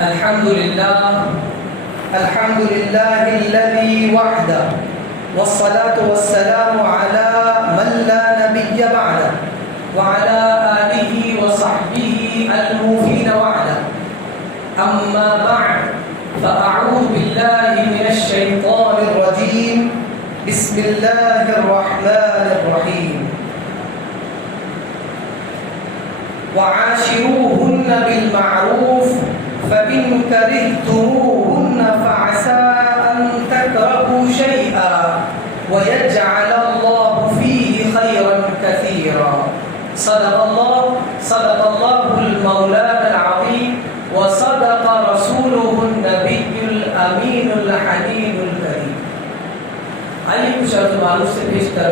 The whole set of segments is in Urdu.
الحمد لله الذي وحده والصلاة والسلام على من لا نبي بعده وعلى آله وصحبه الموفين وعده أما بعد فأعوذ بالله من الشيطان الرجيم بسم الله الرحمن الرحيم وعاشروهن بالمعروف فإن كرهتموهن فعسى أن تكرهوا شيئا ويجعل الله فيه خيرا كثيرا صدق الله المولانا العظيم وصدق رسوله النبي الأمين الحليم الكريم. آئیے کچھ عرض معروف سے پیش کر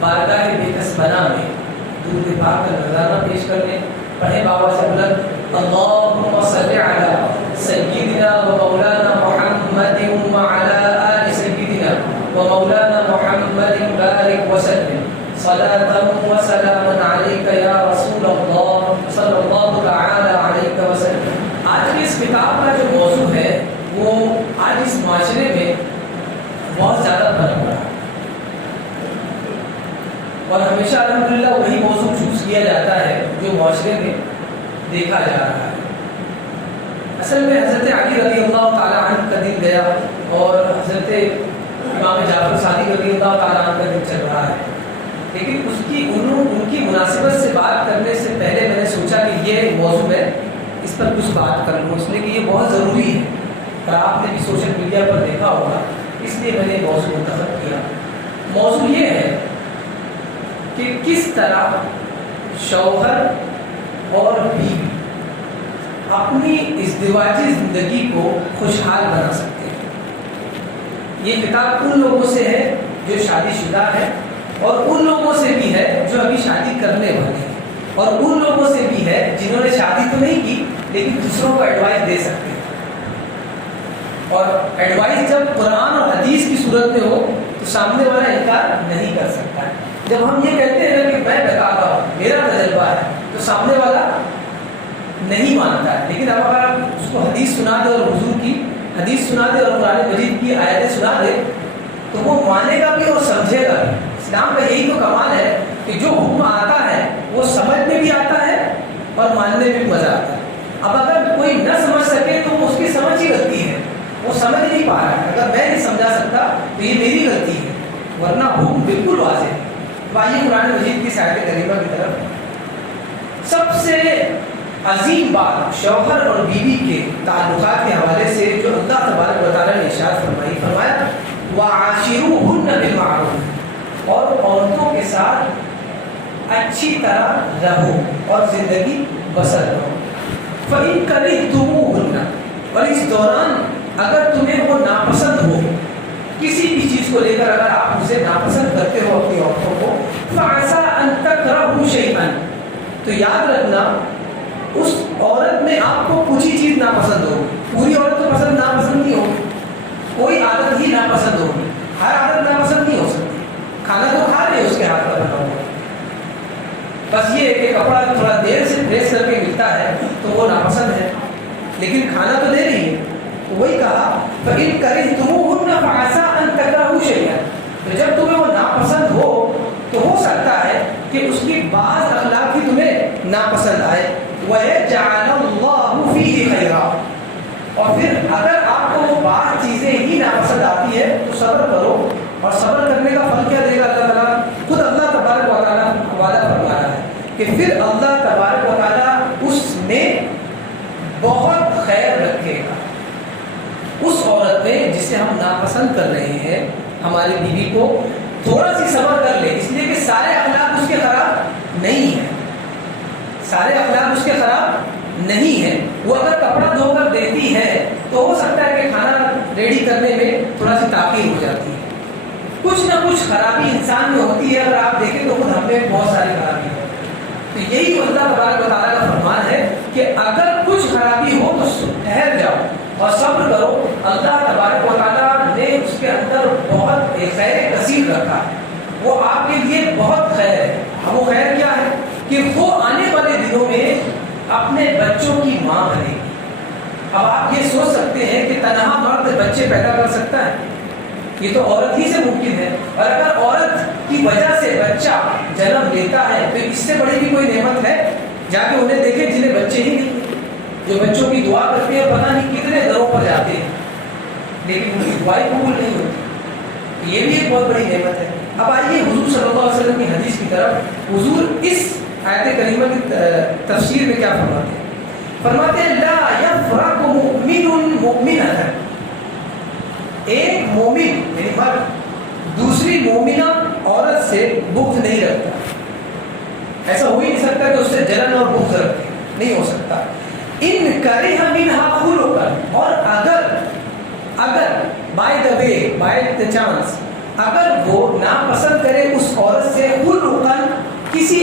بارگاہ بےکسبنا میں درود پاک کا نذرانہ پیش کر لیں. پڑھیں بابا سے بلند اللهم صل على سيدنا ومولانا محمد وعلى آل سيدنا ومولانا محمد بارك وسلم صلاة وسلاما عليك يا رسول الله صلى الله تعالى عليك وسلم. آج کی اس کتاب کا جو موضوع ہے وہ آج اس معاشرے میں بہت زیادہ بن رہا ہے اور ہمیشہ الحمدللہ وہی موضوع چوز کیا جاتا ہے جو معاشرے میں دیکھا جا رہا ہے. اصل میں حضرت علی رضی اللہ تعالیٰ عنہ کا دن گیا اور حضرت امام جعفر صادق رضی اللہ تعالیٰ عنہ کا دن چل رہا ہے، لیکن ان کی مناسبت سے بات کرنے سے پہلے میں نے سوچا کہ یہ موضوع ہے، اس پر کچھ بات کر لوں، اس لیے کہ یہ بہت ضروری ہے اور آپ نے بھی سوشل میڈیا پر دیکھا ہوگا، اس لیے میں نے موضوع منتخب کیا. موضوع یہ ہے کہ کس طرح شوہر اور بیوی اپنی ازدواجی زندگی کو خوشحال بنا سکتے ہیں. یہ کتاب ان لوگوں سے ہے جو شادی شدہ ہے اور ان لوگوں سے بھی ہے جو ابھی شادی کرنے والے ہیں اور ان لوگوں سے بھی ہے جنہوں نے شادی تو نہیں کی لیکن دوسروں کو ایڈوائس دے سکتے ہیں. اور ایڈوائس جب قرآن اور حدیث کی صورت میں ہو تو سامنے والا انکار نہیں کر سکتا ہے. جب ہم یہ کہتے ہیں کہ میں بتاتا ہوں میرا تجربہ ہے تو سامنے والا نہیں مانتا ہے. لیکن اب اگر آپ اس کو حدیث سنا دے اور حضور کی حدیث سنا دے اور قرآن مجید کی آیتیں سنا دے تو وہ مانے گا بھی اور سمجھے گا بھی. اسلام کا یہی تو کمال ہے کہ جو حکم آتا ہے وہ سمجھ میں بھی آتا ہے اور ماننے میں بھی مزہ آتا ہے. اب اگر کوئی نہ سمجھ سکے تو اس کی سمجھ ہی غلطی ہے، وہ سمجھ نہیں پا رہا ہے. اگر میں نہیں سمجھا سکتا تو یہ میری غلطی ہے، ورنہ حکم بالکل واضح ہے. آئیے قرآن مجید کی آیت کریمہ کی طرف. سب سے عظیم بات شوہر اور بیوی کے تعلقات کے حوالے سے جو اللہ تبارک و تعالیٰ نے ارشاد فرمایا وَعَاشِرُوهُنَّ بِالْمَعْرُوفِ، اور عورتوں کے ساتھ اچھی طرح رہو اور زندگی بسر کرو. فَإِن كَرِهْتُمُوهُنَّ، اور اس دوران اگر تمہیں وہ ناپسند ہو، کسی بھی چیز کو لے کر اگر آپ اسے ناپسند کرتے ہو اپنی عورتوں کو فَعَسَىٰ أَن تَكْرَهُوا شَيْئًا، تو یاد رکھنا اس عورت میں آپ کو کچھ ہی چیز ناپسند ہو. پوری عورت تو ناپسند نہیں ہوگی، کوئی عادت ہی ناپسند ہوگی. ہر عادت ناپسند نہیں ہو سکتی. کھانا تو کھا رہے اس کے ہاتھ پر رکھا ہوا، بس یہ کہ کپڑا تھوڑا دیر سے پریس کر کے ملتا ہے تو وہ ناپسند ہے، لیکن کھانا تو دے رہی ہے. تو وہی کہا فَإِن كَرِهْتُمُوهُنَّ فَعَسَىٰ أَن تَكْرَهُوا شَيْئًا، تو جب تمہیں وہ ناپسند ہو تو ہو سکتا ہے کہ اس کی بعض اخلاق بھی تمہیں ناپسند آئے. وَيَجْعَلَ اللَّهُ فِيهِ خَيْرًا، اور پھر اگر آپ کو وہ بعض چیزیں ہی ناپسند آتی ہے تو صبر کرو، اور صبر کرنے کا پھل کیا دے گا اللہ تعالیٰ؟ خود اللہ تبارک و تعالیٰ وعدہ فرما رہا ہے کہ پھر اللہ تبارک و تعالیٰ اس میں بہت خیر رکھے گا. اس عورت میں جسے ہم ناپسند کر رہے ہیں ہماری بیوی کو تھوڑا سی صبر کر لے، اس لیے کہ سارے اخلاق اس کے خراب نہیں ہیں، سارے اخلاق اس کے خراب نہیں ہیں. وہ اگر کپڑا دھو کر دیتی ہے تو ہو سکتا ہے کہ کھانا ریڈی کرنے میں تھوڑا سی تاخیر ہو جاتی ہے. کچھ نہ کچھ خرابی انسان میں ہوتی ہے. اگر آپ دیکھیں تو خود ہم میں بہت ساری خرابی ہے. تو یہی اللہ تبارک و تعالیٰ کا فرمان ہے کہ اگر کچھ خرابی ہو تو ٹھہر جاؤ اور صبر کرو. اللہ تبارک و تعالیٰ نے اس کے اندر بہت خیر کثیر رکھا ہے، وہ آپ کے لیے بہت خیر ہے. اب وہ خیر کیا ہے؟ کہ وہ آنے والے دنوں میں اپنے بچوں کی ماں بنے گی. اب آپ یہ سوچ سکتے ہیں کہ تنہا مرد بچے پیدا کر سکتا ہے؟ یہ تو عورت ہی سے ممکن ہے، اور اگر عورت کی وجہ سے بچہ جنم لیتا ہے تو اس سے بڑی بھی کوئی نعمت ہے؟ جا کے انہیں دیکھیں جنہیں بچے ہی نہیں ہیں، جو بچوں کی دعا کرتے ہیں پتہ نہیں کتنے دروں پر جاتے ہیں لیکن ان کی دعائیں قبول نہیں ہوتی، یہ بھی ایک بہت بڑی نعمت ہے۔ اب آئیے حضور صلی اللہ علیہ وسلم کی حدیث کی طرف۔ حضور اس آیت کریمہ کی تفسیر میں کیا فرماتے ہیں؟ فرماتے ہیں لا یفرق مؤمن مؤمنۃ، ایک مومن یعنی مرد دوسری مومنہ عورت سے بغض نہیں رکھتا، ایسا ہو ہی نہیں سکتا کہ اس سے جلن اور بغض رکھے، نہیں ہو سکتا۔ ان کرہ منھا خلقا، اور اگر by the way by the chance اگر وہ ناپسند کرے اس عورت سے خلقا کسی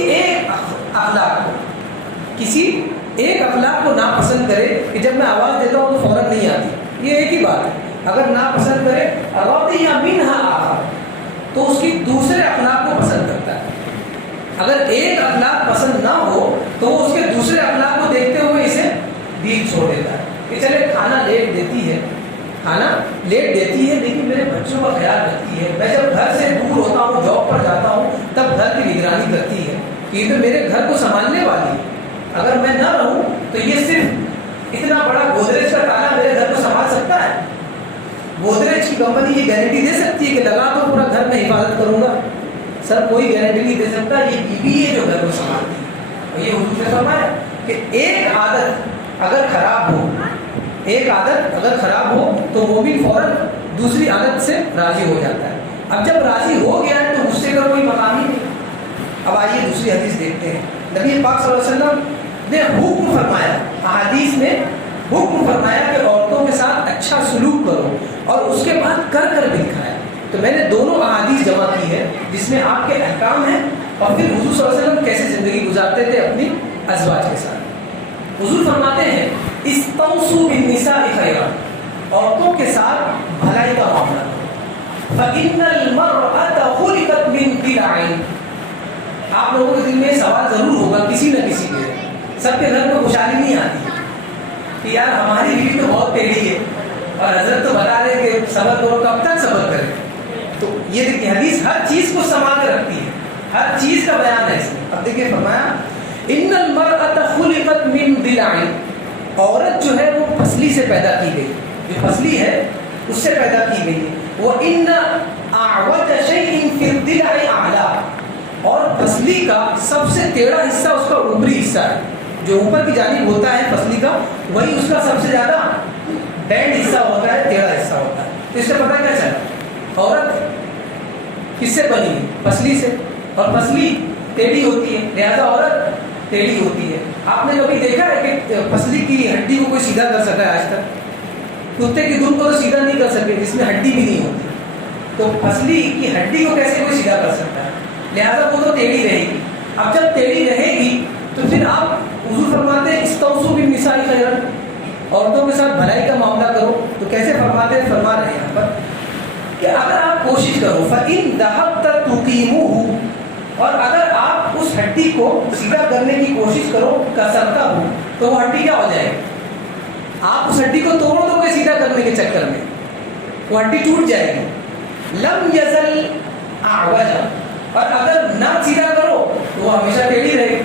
ایک اخلاق کو ناپسند کرے کہ جب میں آواز دیتا ہوں تو فوراً نہیں آتی، یہ ایک ہی بات ہے، اگر ناپسند کرے رضی منھا آخر تو اس کی دوسرے اخلاق کو پسند کرتا ہے، اگر ایک اخلاق پسند نہ ہو تو وہ اس کے دوسرے اخلاق کو دیکھتے ہوئے اسے دل چھوڑ دیتا ہے کہ چلے کھانا لیٹ دیتی ہے لیکن میرے بچوں کا خیال رکھتی ہے، میں جب گھر سے دور ہوتا ہوں جاب پر جاتا ہوں تب گھر کی نگرانی کرتی ہے کہ یہ تو میرے گھر کو سنبھالنے والی ہے، اگر میں نہ رہوں تو یہ صرف اتنا بڑا گودریج کا تالا میرے گھر کو سنبھال سکتا ہے؟ گودریج کی کمپنی یہ گارنٹی دے سکتی ہے کہ لگا تو پورا گھر میں حفاظت کروں گا؟ سر کوئی گارنٹی نہیں دے سکتا، یہ بیوی ہے جو گھر کو سنبھالتی ہے۔ اور یہ حضور نے فرمایا کہ ایک عادت اگر خراب ہو تو مومن فوراً دوسری عادت سے راضی ہو جاتا ہے، اب جب راضی ہو گیا ہے تو غصے کا کوئی مقام ہی نہیں۔ اب آئیے دوسری حدیث دیکھتے ہیں۔ نبی پاک صلی اللہ علیہ وسلم نے حکم فرمایا، احادیث میں حکم فرمایا کہ عورتوں کے ساتھ اچھا سلوک کرو، اور اس کے بعد کر بھی دکھایا۔ تو میں نے دونوں احادیث جمع کی ہے جس میں آپ کے احکام ہیں اور پھر حضور صلی اللہ علیہ وسلم کیسے زندگی گزارتے تھے اپنی ازواج کے ساتھ۔ حضور فرماتے ہیں استوصوا بالنساء خیرا، عورتوں کے ساتھ بھلائی کا معاملہ کرو، فإن المرأة خلقت من ضلع۔ آپ لوگوں کے دل میں سوال ضرور ہوگا کسی نہ کسی کے، سب کے گھر میں خوشحالی نہیں آتی کہ یار ہماری بیوی تو بہت ٹیڑھی ہے اور حضرت تو بتا رہے کہ صبر کرو، کب تک صبر کرے؟ تو یہ دیکھیں حدیث ہر چیز کو سنبھال کے رکھتی ہے، ہر چیز کا بیان ہے اس میں۔ اب دیکھیں فرمایا ان المرأة خلقت من ضلع، عورت جو ہے وہ پسلی سے پیدا کی گئی، جو پسلی ہے اس سے پیدا کی گئی ہے۔ وَإِنَّ أَعْوَجَ شَيْءٍ فِي الضِّلْعِ أَعْلَىٰ، اور پسلی کا سب سے ٹیڑھا حصہ اس کا اوپری حصہ ہے، جو اوپر کی جانب ہوتا ہے پسلی کا وہی اس کا سب سے زیادہ بینڈ حصہ ہوتا ہے، ٹیڑھا حصہ ہوتا ہے۔ تو اس سے پتہ کیا چلا عورت کس سے بنی ہے؟ پسلی سے، اور پسلی ٹیڑھی ہوتی ہے لہذا عورت ٹیڑھی ہوتی ہے۔ آپ نے کبھی دیکھا ہے کہ پسلی کی ہڈی کو کوئی سیدھا کر سکا ہے آج تک؟ کتے کی دم کو تو سیدھا نہیں کر سکے جس میں ہڈی بھی نہیں ہوتی، تو پسلی کی ہڈی کو کیسے کوئی سیدھا کر سکتا ہے؟ لہذا وہ تو ٹیڑھی رہے گی۔ اب جب ٹیڑھی رہے گی تو پھر آپ حضور فرماتے ہیں استوصوا بالنساء خیرا، عورتوں کے ساتھ بھلائی کا معاملہ کرو۔ تو کیسے فرماتے ہیں؟ فرما رہے ہیں یہاں پر کہ اگر آپ کوشش کرو فَإِن ذَهَبْتَ تُقِيمُهُ، اور اگر آپ اس ہڈی کو سیدھا کرنے کی کوشش کرو کسرتا ہو تو وہ ہڈی کیا ہو جائے گی؟ آپ اس ہڈی کو توڑ دو گے سیدھا کرنے کے چکر میں وہ ہڈی ٹوٹ جائے گی۔ لم یزل اعوجا، اور اگر نہ سیدھا کرو تو وہ ہمیشہ ٹیڑھی رہے گی،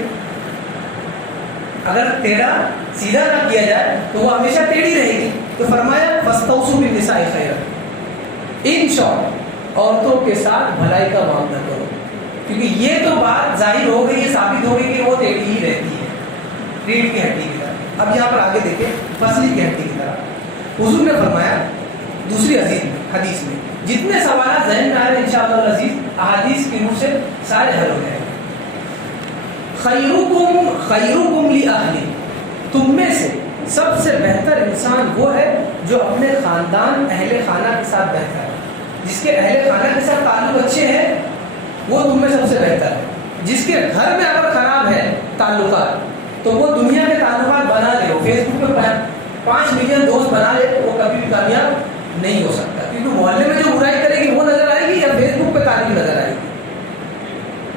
اگر ٹیڑھا سیدھا نہ کیا جائے تو وہ ہمیشہ ٹیڑھی رہے گی۔ تو فرمایا فاستوصوا بالنساء خیرا، ان شاء عورتوں کے ساتھ بھلائی کا معاملہ کرو، کیونکہ یہ تو بات ظاہر ہو گئی ہے، ثابت ہو گئی کہ وہ ٹیڑھی ہی رہتی ہے ریڑھ کی ہڈی کی طرح۔ اب یہاں پر آگے دیکھیں پسلی کی ہڈی کی طرح حضور نے فرمایا دوسری حدیث میں، جتنے سوالات ذہن میں آ رہے ہیں انشاءاللہ العزیز احادیث کی روح سے سارے حل ہو جائیں گے۔ خیرکم لأہلہ، تم میں سے سب سے بہتر انسان وہ ہے جو اپنے خاندان اہل خانہ کے ساتھ بہتر ہے، جس کے اہل خانہ کے ساتھ تعلق اچھے ہیں وہ تم میں سب سے بہتر ہے۔ جس کے گھر میں اگر خراب ہے تعلقات تو وہ دنیا کے تعلقات بنا لے، فیس بک پہ 5 ملین دوست بنا لے وہ کبھی بھی کامیاب نہیں ہو سکتا، کیونکہ محلے میں جو برائی کرے گی وہ نظر آئے گی یا فیس بک پہ تعلیم نظر آئے گی۔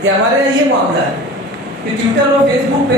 یہ ہمارے یہاں یہ معاملہ ہے کہ ٹویٹر اور فیس بک پہ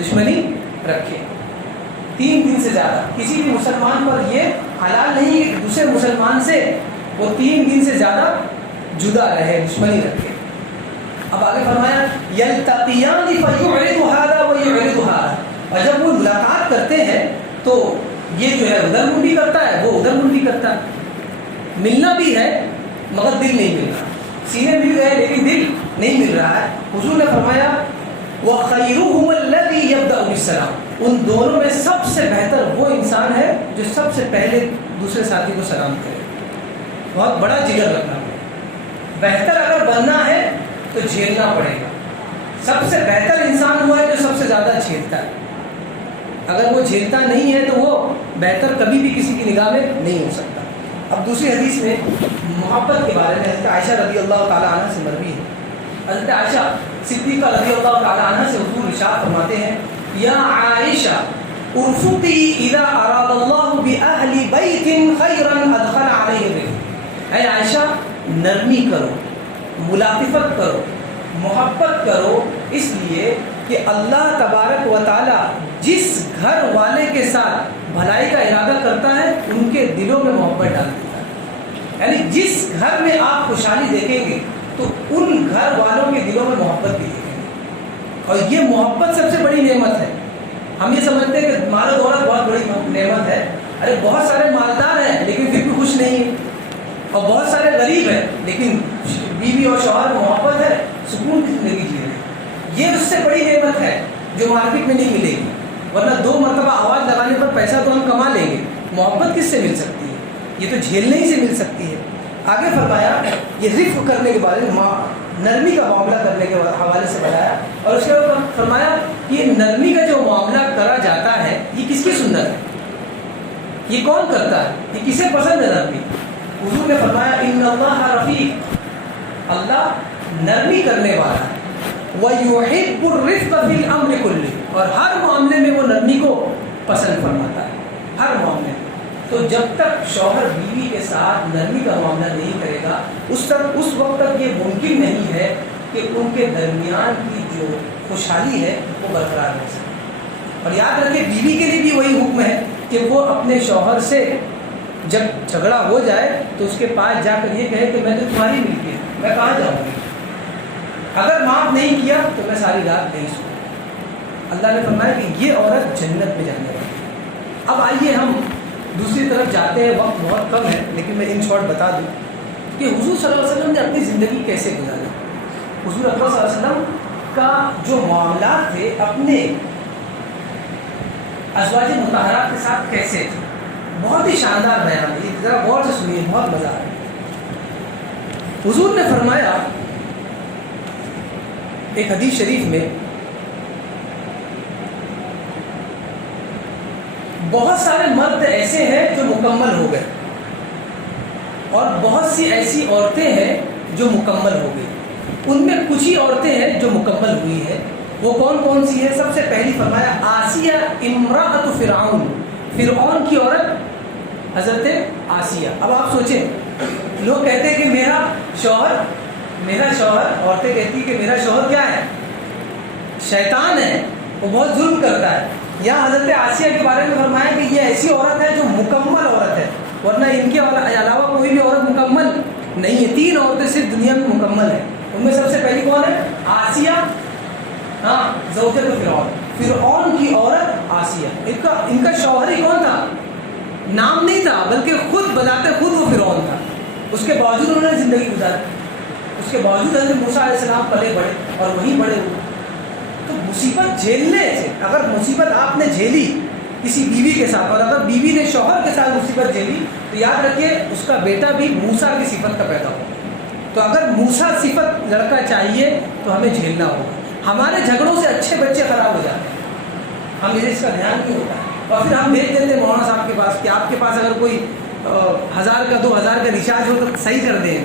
دشمنی رکھے 3 دن سے زیادہ. کسی بھی مسلمان پر یہ حلال نہیں کہ دوسرے مسلمان سے وہ 3 دن سے زیادہ جدا رہے, دشمنی رکھے. اب آگے فرمایا یلتقیان فیعرض هذا ویعرض هذا, اور جب وہ ملاقات کرتے ہیں تو یہ جو ہے ادھر منہ بھی کرتا ہے, وہ ادھر منہ بھی کرتا ہے. ملنا بھی ہے مگر دل نہیں مل رہا, سینے مل گئے لیکن دل نہیں مل رہا ہے. حضور نے فرمایا وَخَيْرُهُمُ الَّذِي يَبْدَأُ بِالسَّلَامِ, ان دونوں میں سب سے بہتر وہ انسان ہے جو سب سے پہلے دوسرے ساتھی کو سلام کرے. بہت بڑا جگر رکھنا ہے. بہتر اگر بننا ہے تو جھیلنا پڑے گا. سب سے بہتر انسان وہ ہے جو سب سے زیادہ جھیلتا ہے. اگر وہ جھیلتا نہیں ہے تو وہ بہتر کبھی بھی کسی کی نگاہ میں نہیں ہو سکتا. اب دوسری حدیث میں محبت کے بارے میں حضرت عائشہ رضی اللہ تعالی عنہ سے مروی ہے. حضرت عائشہ صدیقہ رضی اللہ تعالی عنہ سے حضور ارشاد فرماتے ہیں یا عائشہ ارفقی اذا اراد اللہ باہل بیت خیرا ادخل علیہ الرفق. اے عائشہ نرمی کرو, ملاطفت کرو, محبت کرو, اس لیے کہ اللہ تبارک و تعالی جس گھر والے کے ساتھ بھلائی کا ارادہ کرتا ہے ان کے دلوں میں محبت ڈال دیتا ہے. یعنی جس گھر میں آپ خوشحالی دیکھیں گے تو ان گھر والوں کے دلوں میں محبت بھی دیکھیں گے. اور یہ محبت سب سے بڑی نعمت ہے. ہم یہ سمجھتے ہیں کہ مال و دولت بہت بڑی نعمت ہے. ارے بہت سارے مالدار ہیں لیکن پھر بھی خوش نہیں ہیں, اور بہت سارے غریب ہیں لیکن بیوی اور شوہر محبت ہے, سکون کی زندگی جی رہے ہیں. یہ اس سے بڑی نعمت ہے جو مارکیٹ میں نہیں ملے گی. ورنہ 2 مرتبہ آواز لگانے پر پیسہ تو ہم کما لیں گے, محبت کس سے مل سکتی ہے؟ یہ تو جھیلنے ہی سے مل سکتی ہے. آگے فرمایا یہ رفق کرنے کے بارے میں, نرمی کا معاملہ کرنے کے حوالے سے بتایا, اور اس کے بعد فرمایا کہ یہ نرمی کا جو معاملہ کرا جاتا ہے یہ کس کی سنت ہے, یہ کون کرتا ہے, یہ کسے پسند ہے نرمی؟ حضور نے فرمایا ان اللہ رفیق, اللہ نرمی کرنے والا ہے. وَيُحِبُّ الرِّفْقَ فِي الْأَمْرِ كُلِّهِ, اور ہر معاملے میں وہ نرمی کو پسند فرماتا ہے, ہر معاملے میں. تو جب تک شوہر بیوی کے ساتھ نرمی کا معاملہ نہیں کرے گا اس وقت تک یہ ممکن نہیں ہے کہ ان کے درمیان کی جو خوشحالی ہے وہ برقرار رہ سکے. اور یاد رکھیں بیوی کے لیے بھی وہی حکم ہے کہ وہ اپنے شوہر سے جب جھگڑا ہو جائے تو اس کے پاس جا کر یہ کہے کہ میں تو تمہاری ملکی ہوں, میں کہاں جاؤں گی, اگر معاف نہیں کیا تو میں ساری رات نہیں سوں. اللہ نے فرمایا کہ یہ عورت جنت میں جانے والی. اب آئیے ہم دوسری طرف جاتے ہیں, وقت بہت کم ہے لیکن میں ان شارٹ بتا دوں کہ حضور صلی اللہ علیہ وسلم نے اپنی زندگی کیسے گزاری. حضور اکرم صلی اللہ علیہ وسلم کا جو معاملات تھے اپنے ازواج مطہرات کے ساتھ کیسے تھے, بہت ہی شاندار بیان ہے, ذرا غور سے سنیے, بہت مزہ آئے. حضور نے فرمایا ایک حدیث شریف میں بہت سارے مرد ایسے ہیں جو مکمل ہو گئے اور بہت سی ایسی عورتیں ہیں جو مکمل ہو گئی. ان میں کچھ ہی عورتیں ہیں جو مکمل ہوئی ہیں. وہ کون کون سی ہیں؟ سب سے پہلی فرمایا آسیہ امرأۃ فرعون, فرعون کی عورت حضرت آسیہ. اب آپ سوچیں, لوگ کہتے ہیں کہ میرا شوہر, عورتیں کہتی ہیں کہ میرا شوہر کیا ہے, شیطان ہے, وہ بہت ظلم کرتا ہے. یا حضرت آسیہ کے بارے میں فرمایا کہ یہ ایسی عورت ہے جو مکمل عورت ہے, ورنہ ان کے علاوہ کوئی بھی عورت مکمل نہیں ہے. 3 عورتیں صرف دنیا میں مکمل ہیں. ان میں سب سے پہلی کون ہے؟ آسیہ, ہاں, زوجۃ فرعون, فرعون کی عورت آسیہ. ان کا شوہر ہی کون تھا؟ نام نہیں تھا بلکہ خود بذات خود وہ فرعون تھا. اس کے باوجود انہوں نے زندگی گزاری, اس کے باوجود حضرت موسیٰ علیہ السلام پلے بڑھے اور وہیں بڑے ہوئے. تو مصیبت جھیلنے سے, اگر مصیبت آپ نے جھیلی کسی بیوی کے ساتھ اور اگر بیوی نے شوہر کے ساتھ مصیبت جھیلی تو یاد رکھیے اس کا بیٹا بھی موسیٰ کی صفت کا پیدا ہوگا. تو اگر موسیٰ صفت لڑکا چاہیے تو ہمیں جھیلنا ہوگا. ہمارے جھگڑوں سے اچھے بچے خراب ہو جاتے ہیں, ہم اس کا دھیان نہیں ہوتا ہے, اور پھر ہم بھیج دیتے ہیں مولانا صاحب کے پاس کہ آپ کے پاس اگر کوئی 1000 کا 2000 کا ریچارج ہو تو صحیح کر دیں.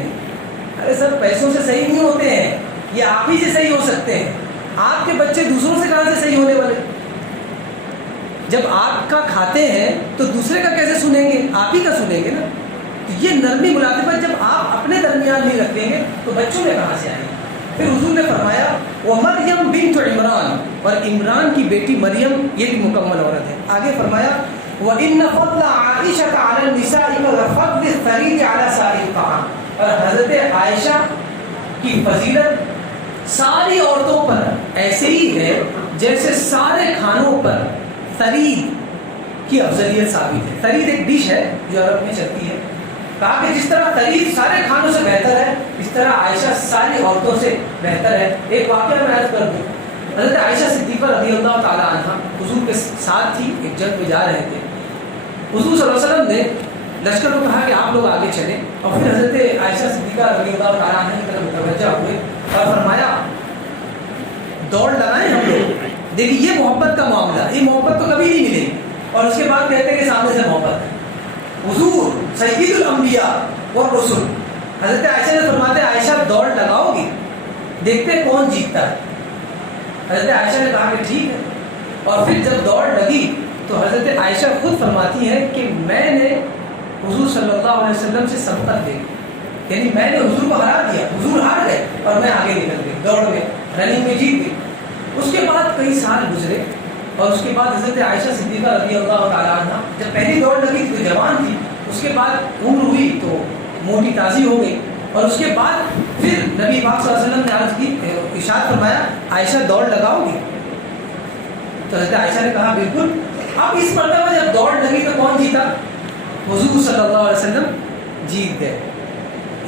ارے سر, پیسوں سے صحیح نہیں ہوتے ہیں, یہ آپ ہی سے صحیح ہو سکتے ہیں. آپ کے بچے دوسروں سے کہاں سے صحیح ہونے والے؟ جب آپ کا کھاتے ہیں تو دوسرے کا کیسے سنیں گے؟ آپ ہی کا سنیں گے نا. تو یہ نرمی ملاطفت جب آپ اپنے درمیان نہیں رکھیں گے تو بچوں میں کہاں سے آئیں گے؟ پھر حضور نے فرمایا وَمَرْيَمْ بِنْتُ عِمْرَان, اور عمران کی بیٹی مریم یہ بھی مکمل عورت ہے. آگے فرمایا وَإِنَّ فَضْلَ عَائِشَةَ عَلَى النِّسَاءِ كَفَضْلِ الثَّرِيدِ عَلَى سَائِرِ الطَّعَامِ. اور حضرت عائشہ کی فضیلت ساری عورتوں پر ایسے ہی ہے جیسے سارے کھانوں پر ثرید کی افضلیت ثابت ہے. ثرید ایک ڈش ہے جو عرب میں چلتی ہے. کہا کہ جس طرح ثرید سارے کھانوں سے بہتر ہے اس طرح عائشہ ساری عورتوں سے بہتر ہے. ایک واقعہ میں عرض کر دوں. حضرت عائشہ صدیقہ رضی اللہ تعالیٰ عنہ حضور کے ساتھ تھی, ایک جنگ میں جا رہے تھے. حضور صلی اللہ علیہ وسلم نے لشکر کو کہا کہ آپ لوگ آگے چلیں, اور پھر حضرت عائشہ صدیقہ رضی اللہ تعالیٰ عنہ کی طرف متوجہ ہوئے اور فرمایا دوڑ لگائیں ہم لوگ. دیکھیے یہ محبت کا معاملہ, یہ محبت تو کبھی نہیں ملے گی. اور اس کے بعد کہتے ہیں کہ سامنے سے محبت ہے. حضور سید الانبیاء والرسل حضرت عائشہ نے فرماتے عائشہ دوڑ لگاؤ گی, دیکھتے کون جیتتا ہے. حضرت عائشہ نے کہا کہ ٹھیک ہے. اور پھر جب دوڑ لگی تو حضرت عائشہ خود فرماتی ہے کہ میں نے حضور صلی اللہ علیہ وسلم سے سبقت دے, یعنی میں نے حضور کو ہرا دیا, حضور ہار گئے اور میں آگے نکل گئی, دوڑ میں رننگ میں جیت گئی. اس کے بعد کئی سال گزرے اور اس کے بعد حضرت عائشہ صدیقہ رضی اللہ تعالیٰ عنہ جب پہلی دوڑ لگی تو جوان تھی, اس کے بعد عمر ہوئی تو موٹی تازی ہو گئی. اور اس کے بعد پھر نبی پاک صلی اللہ علیہ وسلم نے عرض کی, ارشاد فرمایا عائشہ دوڑ لگاؤ گی؟ تو حضرت عائشہ نے کہا بالکل. اب اس مرتبہ جب دوڑ لگی تو کون جیتا؟ حضور صلی اللہ علیہ وسلم جیت گئے.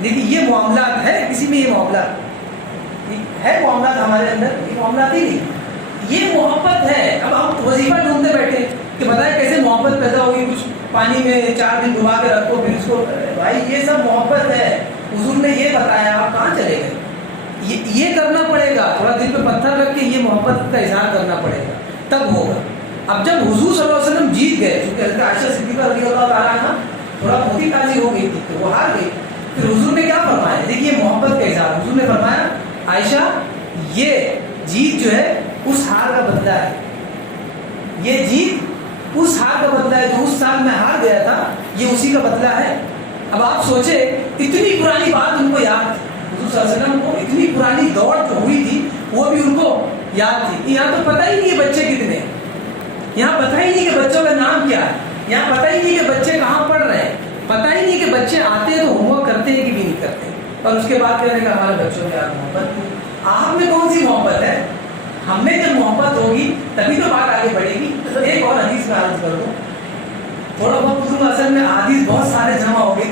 دیکھیے یہ معاملات ہے, کسی میں یہ معاملات ہے, معاملات ہمارے اندر یہ معاملات ہی نہیں, یہ محبت ہے. اب ہم وظیفہ ڈھونڈتے بیٹھے کہ بتائیں کیسے محبت پیدا ہوگی, کچھ پانی میں 4 دن ڈبا کے رکھو پھر اس کو, بھائی یہ سب محبت ہے. حضور نے یہ بتایا, آپ کہاں چلے گئے؟ یہ کرنا پڑے گا, تھوڑا دل پہ پتھر رکھ کے یہ محبت کا اظہار کرنا پڑے گا, تب ہوگا. اب جب حضور صلی اللہ علیہ وسلم جیت گئے, چونکہ حضرت عائشہ صدیقہ رضی اللہ تعالیٰ عنہ تھوڑا موٹی تازی ہو گئی تھی تو وہ ہار گئی. پھر حضور نے کیا فرمایا؟ دیکھیے محبت کا اظہار. حضور نے فرمایا عائشہ یہ جیت جو ہے اس ہار کا بدلہ ہے, یہ جیت اس ہار کا بدلہ ہے جو اس سال میں ہار گیا تھا, یہ اسی کا بدلہ ہے. اب آپ سوچے اتنی پرانی بات ان کو یاد تھی, حضور صلی اللہ علیہ وسلم کو اتنی پرانی دوڑ جو ہوئی تھی وہ بھی ان کو یاد تھی. یہاں تو پتہ ہی نہیں ہے بچے کتنے ہیں, یہاں پتہ ہی نہیں کہ بچوں کا نام کیا ہے, یہاں پتہ ہی نہیں کہ بچے کہاں پڑھ رہے ہیں, پتہ ہی نہیں کہ بچے آتے ہیں تو ہوم ورک کرتے ہیں کہ بھی نہیں کرتے. اور اس کے بعد کہنے کا ہمارے بچوں میں یار محبت تھی. آپ میں کون سی محبت ہے؟ ہم میں جب محبت ہوگی تبھی تو بات آگے بڑھے گی. ایک اور حدیث میں عرض کر دوں, تھوڑا بہت اصل میں حدیث بہت سارے جمع ہو گئے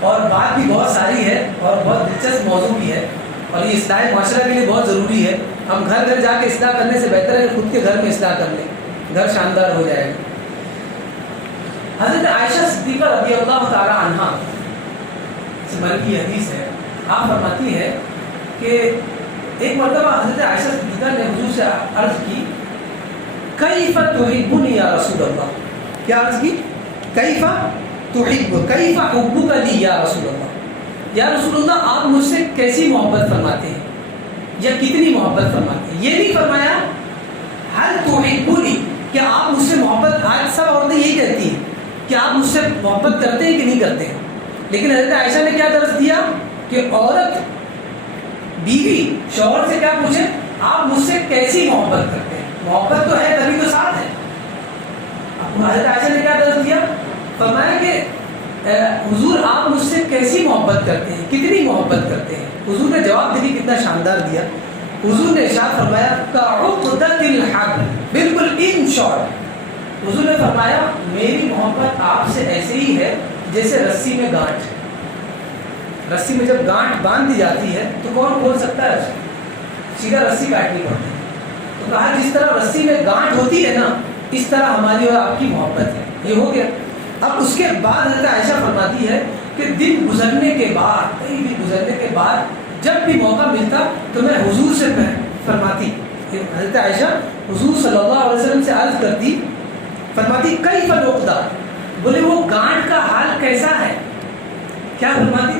اور بات بھی بہت ساری ہے اور بہت دلچسپ موضوع بھی ہے, اور یہ اصلاح معاشرہ کے لیے بہت ضروری ہے. ہم گھر گھر جا کے اصلاح کرنے سے بہتر ہے کہ خود کے گھر میں اصلاح کر لیں, گھر شاندار ہو جائے گا. حضرت عائشہ صدیقہ رضی اللہ تعالی عنہ سے مروی حدیث ہے, آپ فرماتی ہے کہ ایک مرتبہ حضرت عائشہ صدیقہ نے حضور سے عرض کی کیف تحبنی یا رسول اللہ. کیا عرض کی؟ کیف تحب, کیف حبک لی یا رسول اللہ. یا رسول اللہ آپ مجھ سے کیسی محبت فرماتے ہیں یا کتنی محبت فرماتے ہیں. یہ نہیں فرمایا حل تحبنی, کیا آپ مجھ سے محبت, آج سب عورتیں یہی کہتی ہیں کہ آپ مجھ سے محبت کرتے ہیں کہ نہیں کرتے ہیں. لیکن حضرت عائشہ نے کیا درس دیا کہ عورت بیوی شوہر سے کیا پوچھے, آپ مجھ سے کیسی محبت کرتے ہیں. محبت تو ہے تبھی تو ساتھ ہے. حضرت عائشہ نے کیا درس دیا, فرمایا کہ حضور آپ مجھ سے کیسی محبت کرتے ہیں, کتنی محبت کرتے ہیں. حضور نے جواب دیکھیے کتنا شاندار دیا. حضور نے ارشاد فرمایا کعقدۃ الحبل, بالکل ان شارٹ. حضور نے فرمایا میری محبت آپ سے ایسے ہی ہے جیسے رسی میں گانٹھ. رسی میں جب گانٹھ باندھ دی جاتی ہے تو کون کھول سکتا ہے اسے, سیدھا رسی کاٹنی پڑتی ہے. تو کہا جس طرح رسی میں گانٹھ ہوتی ہے نا, اس طرح ہماری اور آپ کی محبت ہے. یہ ہو گیا. اب اس کے بعد حضرت عائشہ فرماتی ہے کہ دن گزرنے کے بعد, کئی دن گزرنے کے بعد جب بھی موقع ملتا تو میں حضور سے فرماتی, حضرت عائشہ حضور صلی اللہ علیہ وسلم سے عرض کرتی, فرماتی کیف العقدہ, بولے وہ گانٹھ کا حال کیسا ہے. کیا فرماتی؟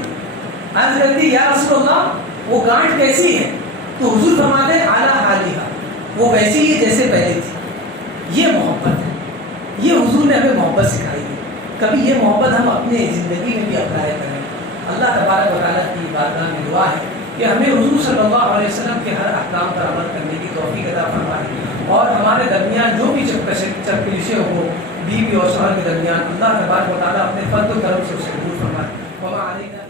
عرض کرتی یا رسول اللہ وہ گانٹھ کیسی ہے. تو حضور فرماتے اعلیٰ حالیہ, وہ ویسی ہی جیسے پہلے تھی. یہ محبت ہے, یہ حضور نے ہمیں محبت سکھائی ہے. کبھی یہ محبت ہم اپنے زندگی میں بھی اپلائی کریں. اللہ تبارک و تعالیٰ کی بارگاہ میں دعا ہے کہ ہمیں حضور صلی اللہ علیہ وسلم کے ہر احکام پر عمل کرنے کی توفیق عطا فرمائے اور ہمارے درمیان جو بھی چپکلیشیں ہو بیوی اور شوہر کے درمیان، اللہ تبارک و تعالیٰ اپنے فضل و کرم سے اسے دور فرمائے۔ وما علینا